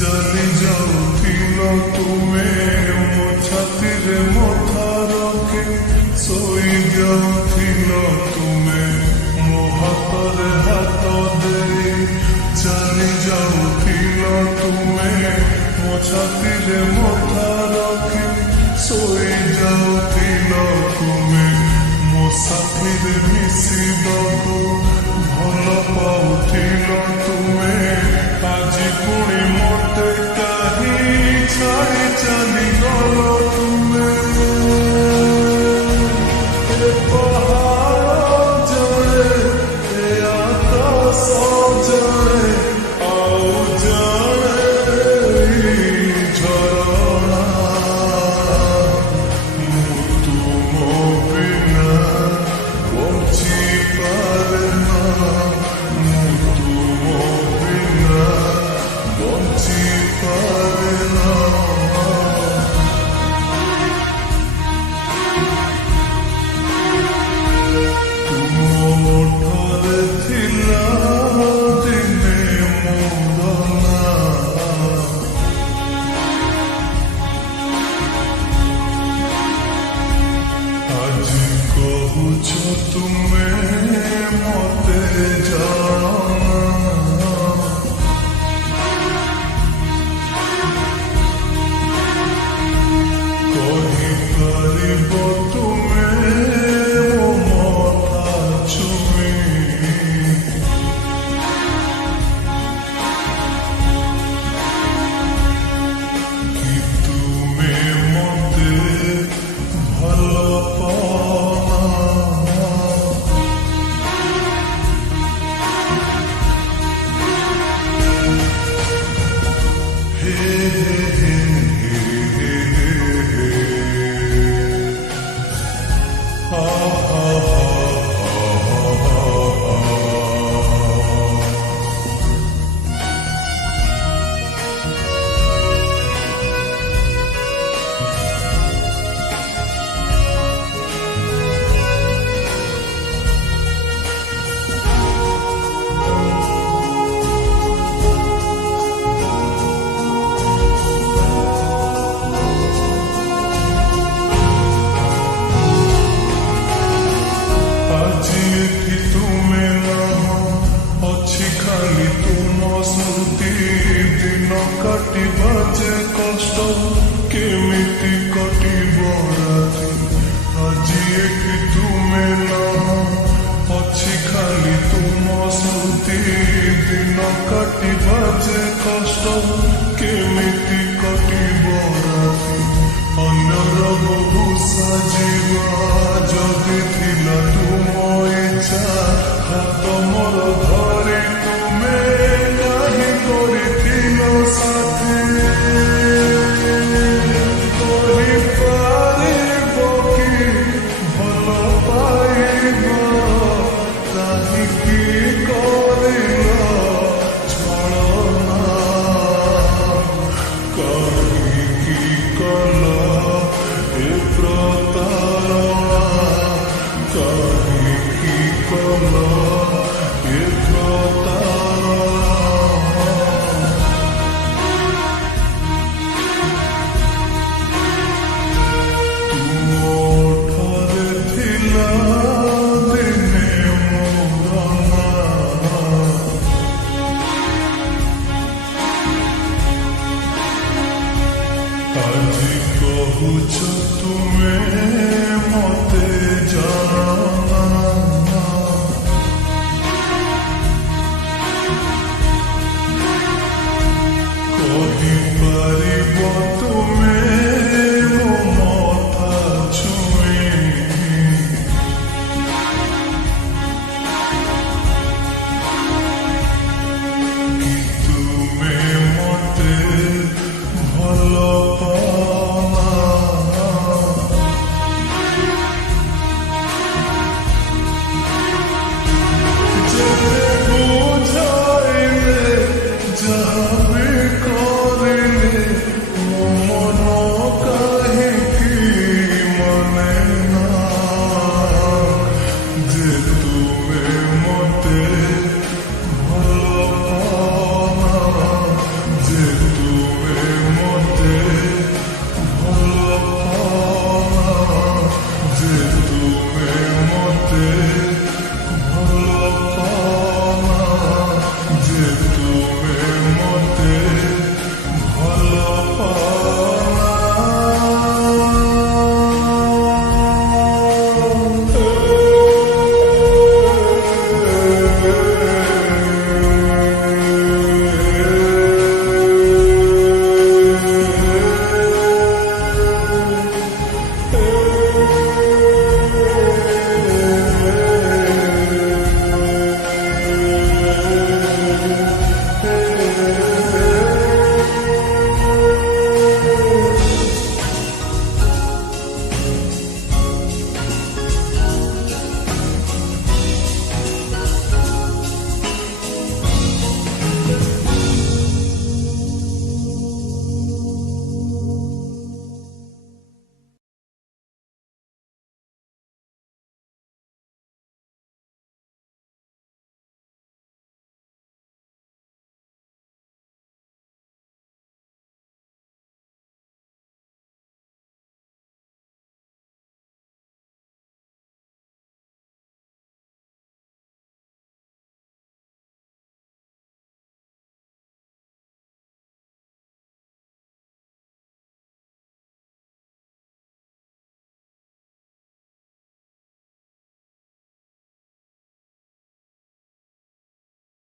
चली जाऊथिल तुमे मो छातीरे मथा रखे सोई जाऊथिल तुमे मो हाथरे हाथ दे चली जाऊथिल तुमे मो छातीरे मथा रखे सोई जाऊथिल तुमे मो साथीरे मिसिबाको भल पाउथिल तुमे आजी पुणी मते कहीं छाड़ी चली गल तुमे पहाड़ जड़े आकाश जड़े आउ जड़े झरणा मु तुम बिना बंची पारे ना मु तुम बिना बंची पारे ना तुम ओठरे थिला दिने मोर ना आज कहुछ तुमे मते जाना कही पारिब तुमे मो मथा छुई कि तुमे मते भल पाना हे हे हे ha ha ha আজি এଠି ତୁମେ ନାହଁ ଅଛି ଖାଲି ତୁମ ସ୍ମୃତି ଦିନ କାଟିବା ଯେ କଷ୍ଟ କେମିତି କଟିବ ରାତି ଆଜି ଏଠି ତୁମେ ନାହଁ ଅଛି ଖାଲି ତୁମ काटिबा जे कष्ट केमिति कटिब राति अन्यर बहु साजिबा जदि थिला तुम इच्छा हाथ मोर धरि तुमे काहि करिथिल साथी Go